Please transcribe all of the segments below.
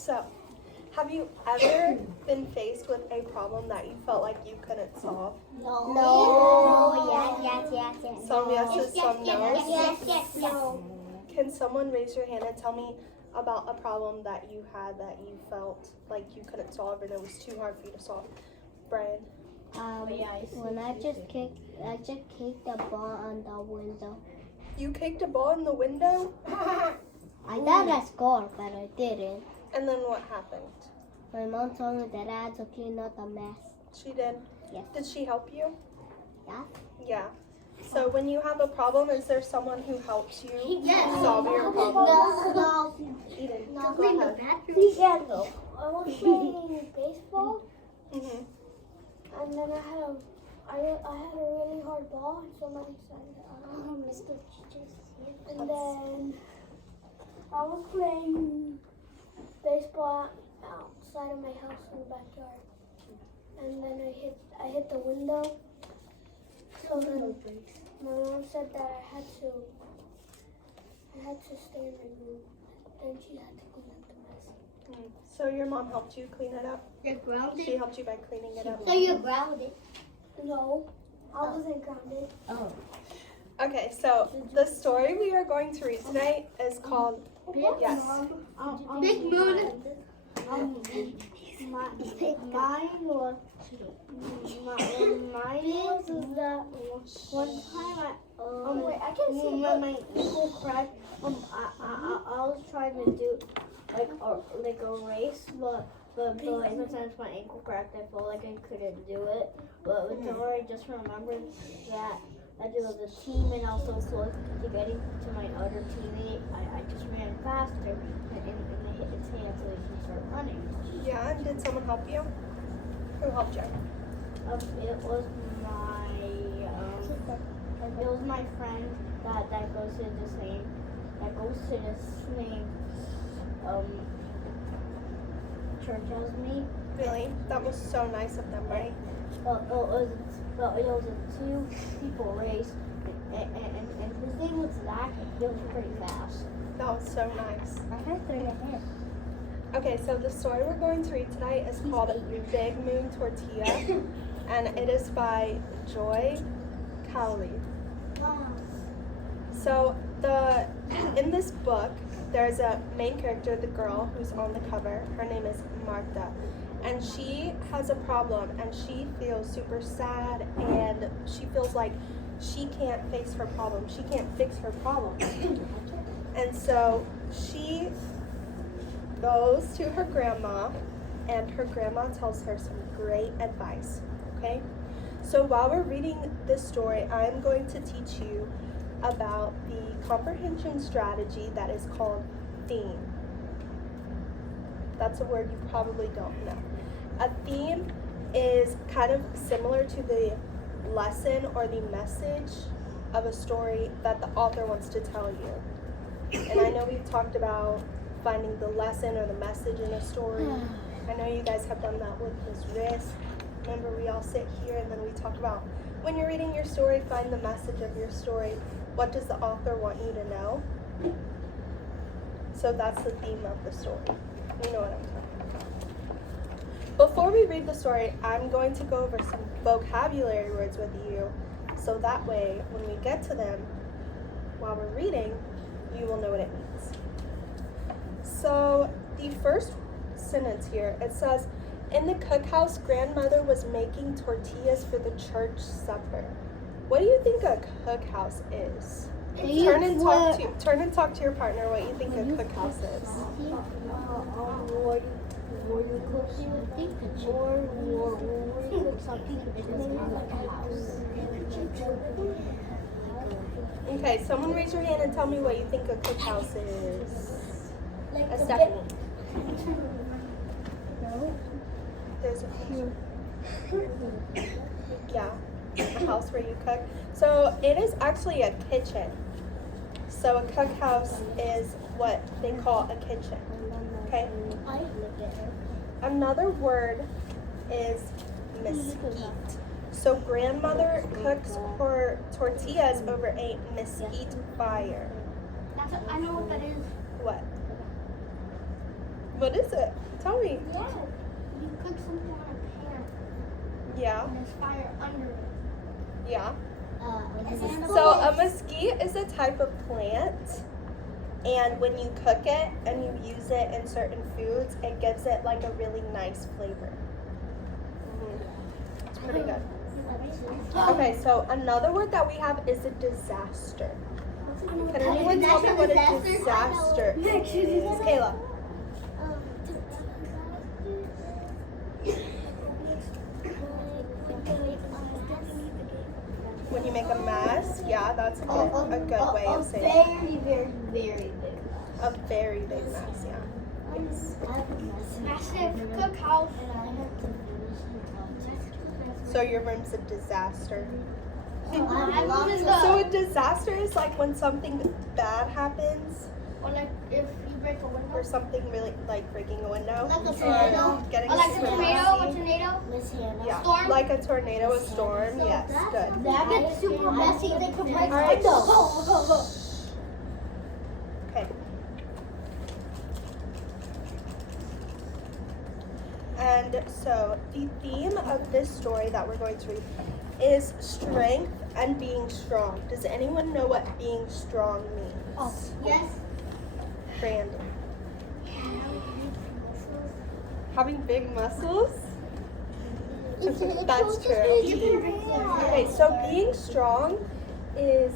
So, have you ever been faced with a problem that you felt like you couldn't solve? No. Yes. Some yeses, some no's. Yes. No. Can someone raise your hand and tell me about a problem that you had that you felt like you couldn't solve and it was too hard for you to solve? Brian? When I just kicked the ball on the window. You kicked a ball in the window? I thought I scored, but I didn't. And then what happened? My mom told me that I had to clean up the mess. She did? Yes. Did she help you? Yeah. Yeah. So when you have a problem, is there someone who helps you solve your problem? No. Eden, No. go ahead. I was playing baseball, Mhm. and then I had a really hard ball, and somebody said, Mr. And then I was playing baseball outside of my house in the backyard, and then I hit the window. So then my mom said that I had to stay in my room, and she had to clean up the mess. So your mom helped you clean it up? You're grounded? She helped you by cleaning it up? So you're grounded? No, I wasn't grounded. Oh. Okay, so the story we are going to read tonight is called Yes. Big Moon. Mine is that one time I can see when my ankle cracked. I was trying to do like a race, but ever since my ankle cracked, I felt like I couldn't do it. But with the I just remembered that it was a team, and also close to getting to my other teammate, I just ran faster and I hit its hand so he can start running. Yeah, and did someone help you? Who helped you? It was my friend that goes to the same church as me. Really? That was so nice of them, right? It was a 2 people race, and his name was Zach, and he was pretty fast. That was so nice. I had 3 ahead. Okay, so the story we're going to read tonight is called Big Moon Tortilla, and it is by Joy Cowley. So in this book, there's a main character, the girl who's on the cover. Her name is Martha, and she has a problem, and she feels super sad, and she feels like she can't face her problem. She can't fix her problem, and so she goes to her grandma, and her grandma tells her some great advice. Okay, so while we're reading this story, I'm going to teach you about the comprehension strategy that is called theme. That's a word you probably don't know. A theme is kind of similar to the lesson or the message of a story that the author wants to tell you. And I know we've talked about finding the lesson or the message in a story. I know you guys have done that with Ms. Risk. Remember, we all sit here and then we talk about when you're reading your story, find the message of your story. What does the author want you to know? So that's the theme of the story. You know what I'm talking about. Before we read the story, I'm going to go over some vocabulary words with you, so that way when we get to them while we're reading, you will know what it means. So the first sentence here, it says, in the cookhouse, grandmother was making tortillas for the church supper. What do you think a cookhouse is? Turn and talk to your partner what you think a cookhouse is. Where you cook something in a house. Okay, someone raise your hand and tell me what you think a cookhouse is. Like Stephanie. There's a yeah, a house where you cook. So it is actually a kitchen. So a cookhouse is what they call a kitchen. Okay. Another word is mesquite. So grandmother cooks her tortillas over a mesquite fire. I know what that is. What? What is it? Tell me. Yeah. You cook something on a pan Yeah. and there's fire under it. Yeah. Is it So a mesquite is a type of plant, and when you cook it and you use it in certain foods, it gives it like a really nice flavor. It's pretty good. Okay, so another word that we have is a disaster. Can anyone tell me what a disaster is? Kayla. When you make a mess, yeah, that's a good way of saying it. Very, very, very big. A very big mess, yeah. Yes. Massive cookhouse. So your room's a disaster. My room is So a disaster is like when something bad happens, or like if you break a window. or something really like breaking a window, Like a or tornado. getting Or like a super tornado. messy. A tornado. Miss Hannah. Yeah, Storm? like a tornado, a storm. Yes, good. That gets super messy. They could break All right. windows. Okay. And so the theme of this story that we're going to read is strength and being strong. Does anyone know what being strong means? Yes. Brandon. Having big muscles? That's true. Okay, so being strong is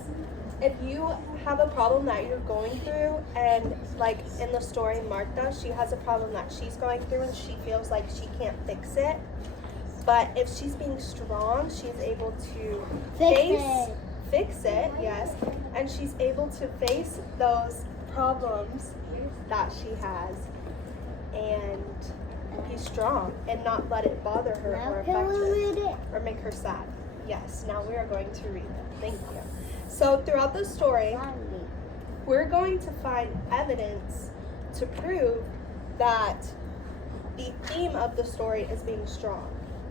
if you have a problem that you're going through, and like in the story Martha, she has a problem that she's going through and she feels like she can't fix it. But if she's being strong, she's able to fix it, yes, and she's able to face those problems that she has and be strong and not let it bother her or affect her or make her sad. Yes, now we are going to read them. Thank you. So throughout the story, we're going to find evidence to prove that the theme of the story is being strong.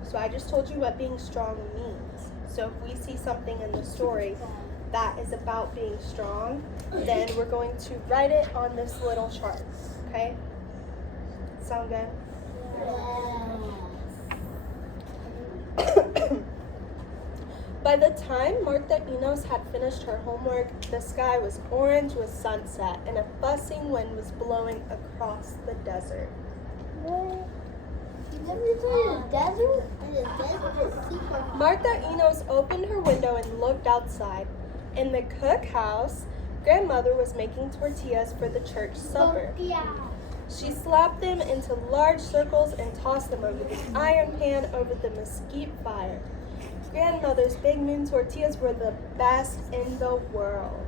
So I just told you what being strong means. So if we see something in the story that is about being strong, then we're going to write it on this little chart, okay? Sound good? By the time Martha Enos had finished her homework, the sky was orange with sunset and a fussing wind was blowing across the desert. Martha Enos opened her window and looked outside. In the cookhouse, grandmother was making tortillas for the church supper. She slapped them into large circles and tossed them over the iron pan over the mesquite fire. Grandmother's big moon tortillas were the best in the world.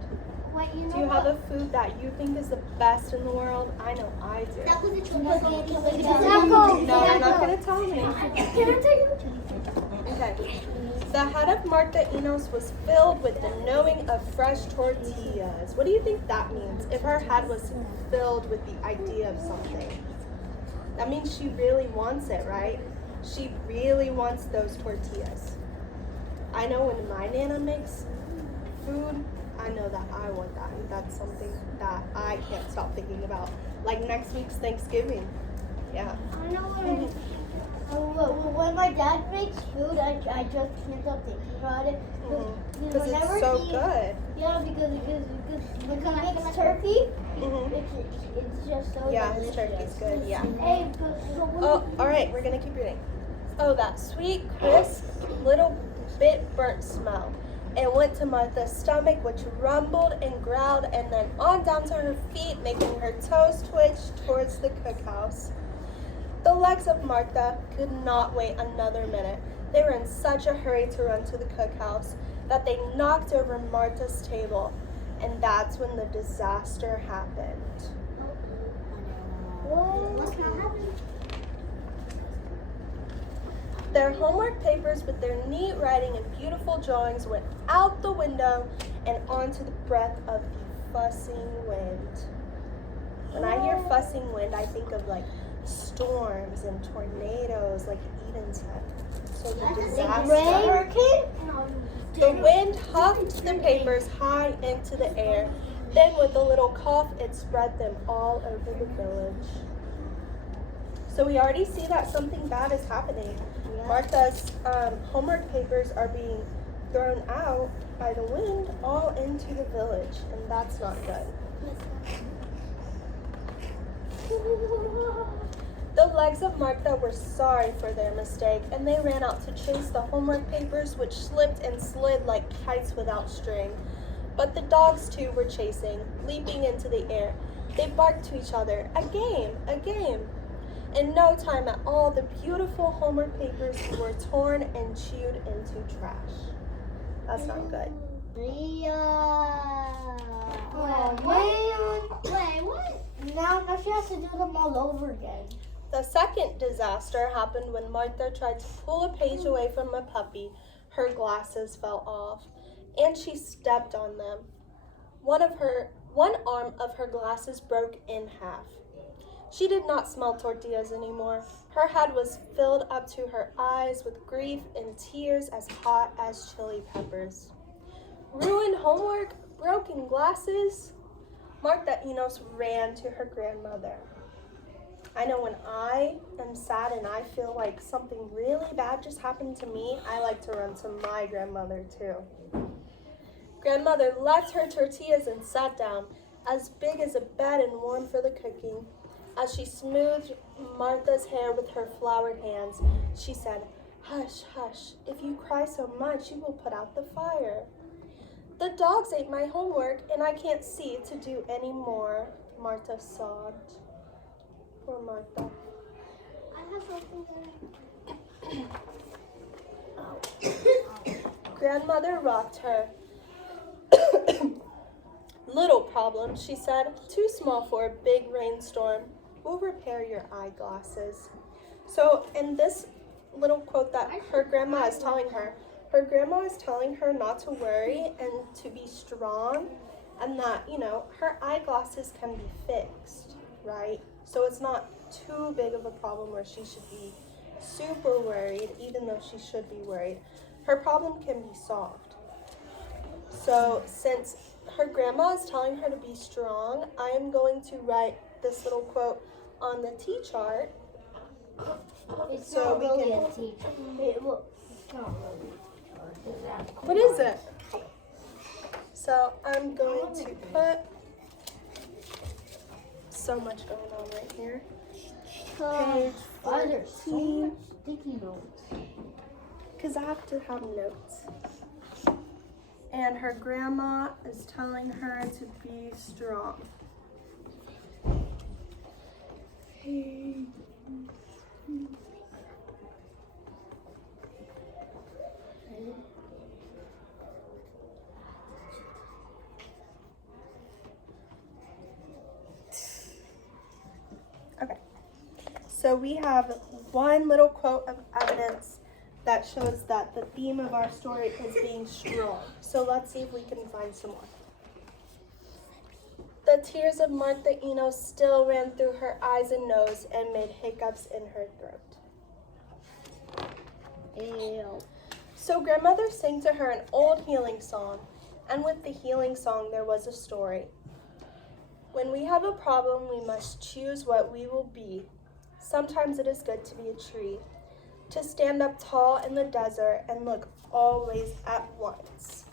Wait, you know Do you have a food that you think is the best in the world? I know I do. No, you're not going to tell me. Can I tell you? Okay. The head of Martha Enos was filled with the knowing of fresh tortillas. What do you think that means? If her head was filled with the idea of something, that means she really wants it, right? She really wants those tortillas. I know when my Nana makes food, I know that I want that. That's something that I can't stop thinking about. Like next week's Thanksgiving. Yeah. I know when my dad makes food, I just can't stop thinking about it. Because it's so good. Yeah, because when he makes turkey, it's just so delicious. Yeah, turkey's good, yeah. Hey, Oh, all right, we're gonna keep reading. Oh, that sweet, crisp, little bit burnt smell. It went to Martha's stomach, which rumbled and growled, and then on down to her feet, making her toes twitch towards the cookhouse. The legs of Martha could not wait another minute. They were in such a hurry to run to the cookhouse that they knocked over Martha's table, and that's when the disaster happened. what's not happening? Their homework papers with their neat writing and beautiful drawings went out the window and onto the breath of the fussing wind. When I hear fussing wind, I think of like storms and tornadoes, like Eden said. So the disaster. The wind huffed the papers high into the air. Then with a little cough, it spread them all over the village. So we already see that something bad is happening. Yeah. Martha's homework papers are being thrown out by the wind all into the village, and that's not good. The legs of Martha were sorry for their mistake, and they ran out to chase the homework papers, which slipped and slid like kites without string. But the dogs too were chasing, leaping into the air. They barked to each other, "A game, a game!" In no time at all, the beautiful homework papers were torn and chewed into trash. That's not good. Yeah. Oh man. Wait, what? Now she has to do them all over again. The second disaster happened when Martha tried to pull a page away from a puppy. Her glasses fell off, and she stepped on them. One arm of her glasses broke in half. She did not smell tortillas anymore. Her head was filled up to her eyes with grief and tears as hot as chili peppers. Ruined homework, broken glasses. Martha Enos ran to her grandmother. I know when I am sad and I feel like something really bad just happened to me, I like to run to my grandmother too. Grandmother left her tortillas and sat down, as big as a bed and warm for the cooking. As she smoothed Martha's hair with her floured hands, she said, "Hush, hush, if you cry so much, you will put out the fire." "The dogs ate my homework, and I can't see to do any more," Martha sobbed. Poor Martha. I have something Grandmother rocked her. "Little problem," she said. "Too small for a big rainstorm. We'll repair your eyeglasses." So in this little quote that her grandma is telling her is telling her not to worry and to be strong, and that, her eyeglasses can be fixed, right? So it's not too big of a problem where she should be super worried, even though she should be worried. Her problem can be solved. So since her grandma is telling her to be strong, I am going to write this little quote on the T-chart. It's So not we really can- a teacher. It's not really. What is it? So I'm going to put so much going on right here. Page Why are there so 14, much sticky notes? because I have to have notes. And her grandma is telling her to be strong. Okay, so we have one little quote of evidence that shows that the theme of our story is being strong. So let's see if we can find some more. The tears of Martha Enos still ran through her eyes and nose and made hiccups in her throat. Ew. So grandmother sang to her an old healing song, and with the healing song there was a story. When we have a problem, we must choose what we will be. Sometimes it is good to be a tree, to stand up tall in the desert and look always at once.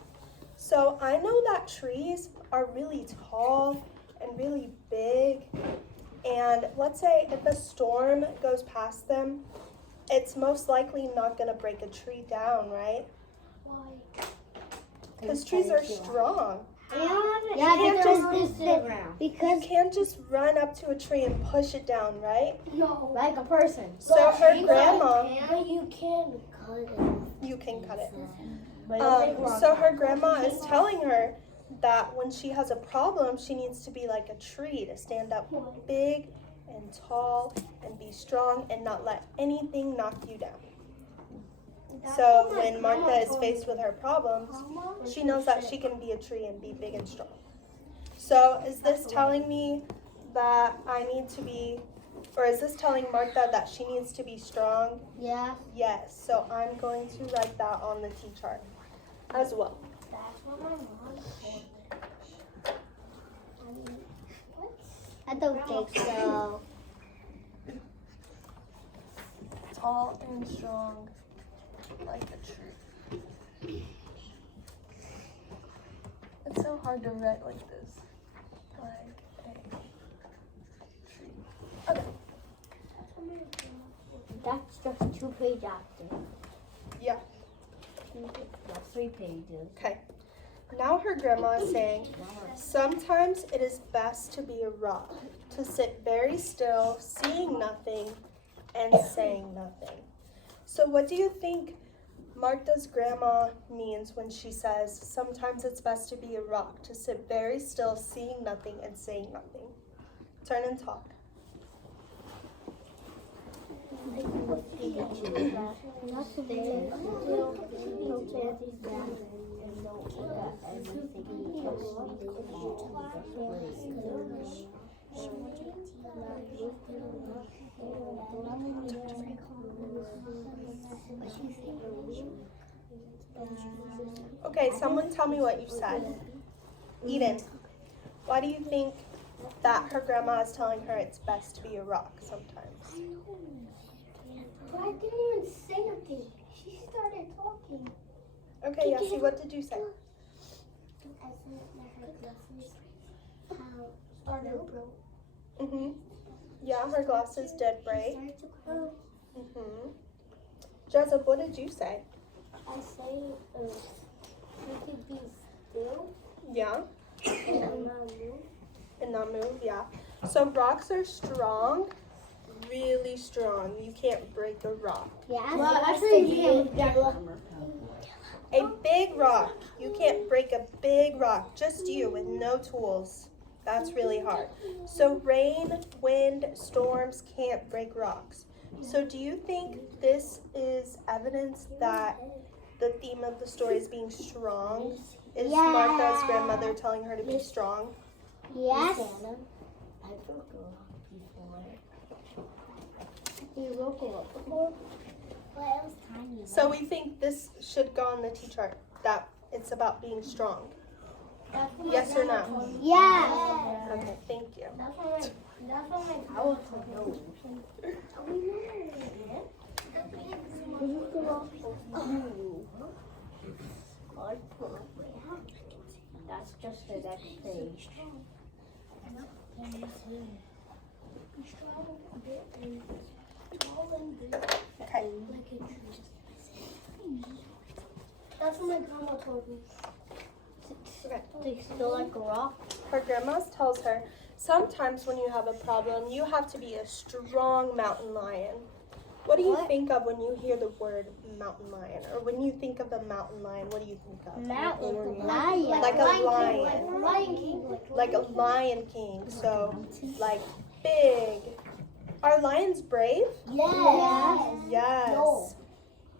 So I know that trees are really tall and really big, and let's say if a storm goes past them, it's most likely not going to break a tree down, right? Why? Because trees are strong. Yeah, You because can't just run up to a tree and push it down, right? no, Like a person. So her grandma, but you can cut it. you can cut it. But it'll take a long So time. her grandma is telling her that when she has a problem, she needs to be like a tree, to stand up big and tall and be strong and not let anything knock you down. So when Martha is faced with her problems, she knows that she can be a tree and be big and strong. So is this telling me that I need to be, or is this telling Martha that she needs to be strong? Yeah. Yes. So I'm going to write that on the T-chart as well. That's what my mom told me. I don't think so. tall and strong like a tree. It's so hard to write like this. Like a tree. Okay. That's just 2 pages after. Yeah. That's 3 pages. Okay. Now her grandma is saying, sometimes it is best to be a rock, to sit very still, seeing nothing and saying nothing. So what do you think Martha's grandma means when she says, sometimes it's best to be a rock, to sit very still, seeing nothing and saying nothing? Turn and talk. Okay, someone tell me what you said. Eden, why do you think that her grandma is telling her it's best to be a rock sometimes? But I didn't even say nothing. She started talking. Okay, Yassi, what did you say? I said that her glasses started broke. Mm-hmm. Yeah, her glasses did break. Started to cry. Mm-hmm. Joseph, what did you say? I say you could be still Yeah, and not move. and not move, yeah. So rocks are strong, really strong. You can't break a rock. Yeah, Well, actually, you can't. A big rock. You can't break a big rock, just you with no tools. That's really hard. So rain, wind, storms can't break rocks. So do you think this is evidence that the theme of the story is being strong? Is Yeah. Martha's grandmother telling her to be strong? Yes. I broke a rock before. You broke a rock before? Well, it was tiny. So we think this should go on the T-chart, that it's about being strong. Yes or no? Yes. Okay, thank you. That's what my power told That's just the next page. Okay. That's what my grandma told me. Okay. Do you still like a rock? Her grandma tells her, sometimes when you have a problem, you have to be a strong mountain lion. What do you think of when you hear the word mountain lion? Or when you think of a mountain lion, what do you think of? Mountain lion. Like a lion. Lion King. Like a lion king. So, like big. Are lions brave? Yes. Yes. No.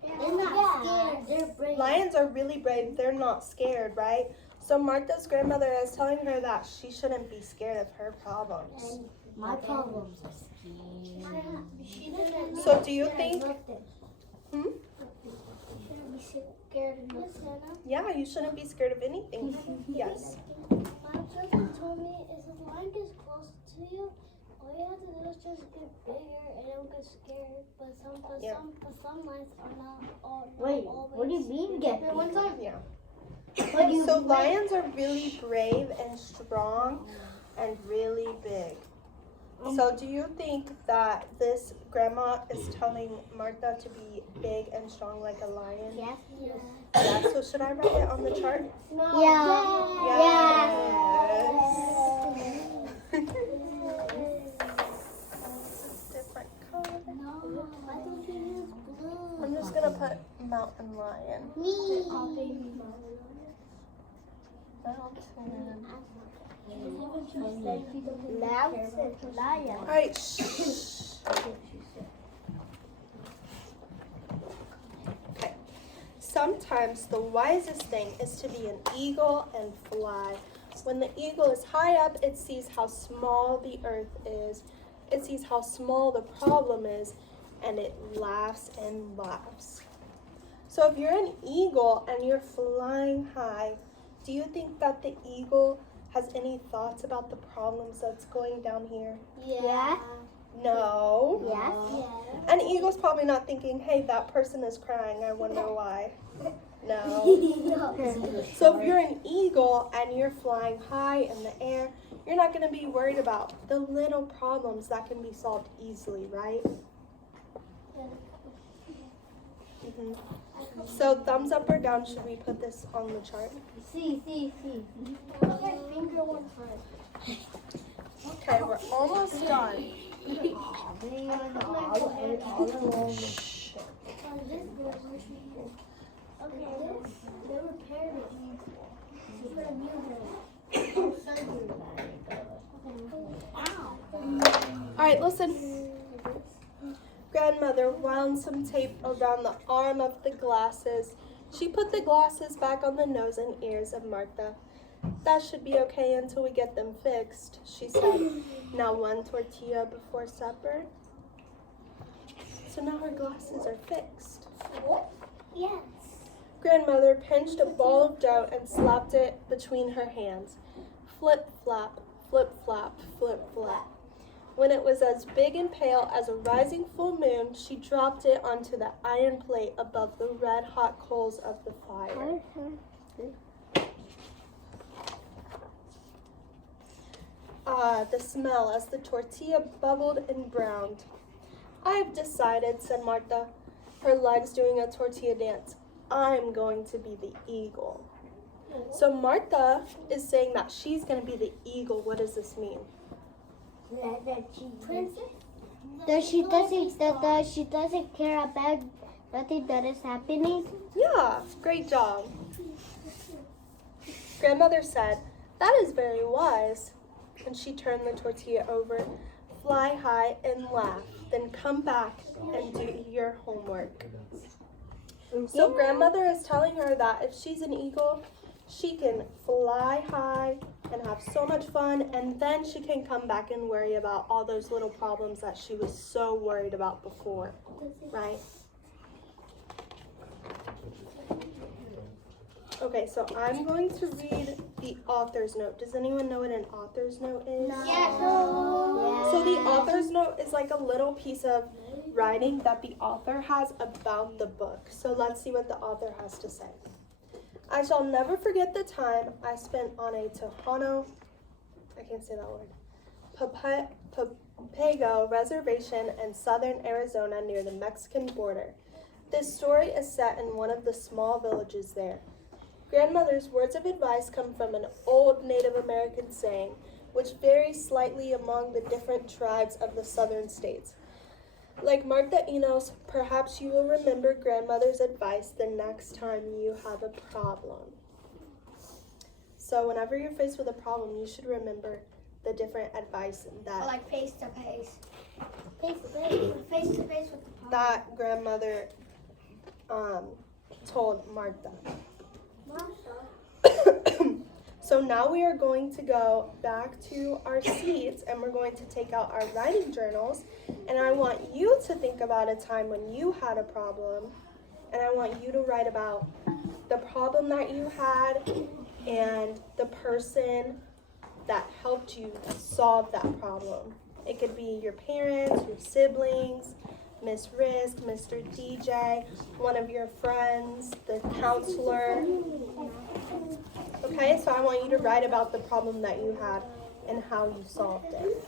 They're not scared. They're brave. Lions are really brave. They're not scared, right? So Martha's grandmother is telling her that she shouldn't be scared of her problems. My problems are scary. She didn't. So do you think, She shouldn't be scared of nothing. yeah, you shouldn't be scared of anything. Yes. My brother told me if a lion gets close to you, all you have to do is just get bigger and don't get scared. But some lions are not all. Wait, what do you mean get Wait, one time. Yeah. What do you So lions are really brave and strong and really big. So do you think that this grandma is telling Martha to be big and strong like a lion? Yes. Yeah, so should I write it on the chart? No. Yes. Different color. No. Why don't you use blue? I'm just gonna put mountain lion. Me. Mountain. Mountain lion. All right. Shh. Okay. Sometimes the wisest thing is to be an eagle and fly. When the eagle is high up, it sees how small the earth is. It sees how small the problem is, and it laughs and laughs. So if you're an eagle and you're flying high, do you think that the eagle has any thoughts about the problems that's going down here? Yeah. No. Yes. An eagle's probably not thinking, hey, that person is crying, I wonder why. No. So if you're an eagle and you're flying high in the air, you're not going to be worried about the little problems that can be solved easily, right? Mm-hmm. So thumbs up or down, should we put this on the chart? See. Put my finger one time. Okay, we're almost done. Alright, listen. Grandmother wound some tape around the arm of the glasses. She put the glasses back on the nose and ears of Martha. That should be okay until we get them fixed, she said. Now one tortilla before supper. So now her glasses are fixed. Yes. Grandmother pinched a ball of dough and slapped it between her hands. Flip, flap, flip, flap, flip, flap. When it was as big and pale as a rising full moon, she dropped it onto the iron plate above the red-hot coals of the fire. Ah, the smell as the tortilla bubbled and browned. I've decided, said Martha, her legs doing a tortilla dance. I'm going to be the eagle. So Martha is saying that she's going to be the eagle. What does this mean? That she doesn't care about nothing that is happening. Yeah, great job. Grandmother said, that is very wise. And she turned the tortilla over, fly high and laugh, then come back and do your homework. So grandmother is telling her that if she's an eagle, she can fly high and have so much fun, and then she can come back and worry about all those little problems that she was so worried about before, right? Okay, so I'm going to read the author's note. Does anyone know what an author's note is? No. So the author's note is like a little piece of writing that the author has about the book. So let's see what the author has to say. I shall never forget the time I spent on a Tejano, I can't say that word, Papago reservation in southern Arizona near the Mexican border. This story is set in one of the small villages there. Grandmother's words of advice come from an old Native American saying, which varies slightly among the different tribes of the southern states. Like Martha Enos, perhaps you will remember grandmother's advice the next time you have a problem. So whenever you're faced with a problem, you should remember the different advice that Like face to face. Face to face with the problem. that grandmother told Martha. So now we are going to go back to our seats and we're going to take out our writing journals, and I want you to think about a time when you had a problem, and I want you to write about the problem that you had and the person that helped you solve that problem. It could be your parents, your siblings, Miss Risk, Mr. DJ, one of your friends, the counselor. Okay, so I want you to write about the problem that you had and how you solved it.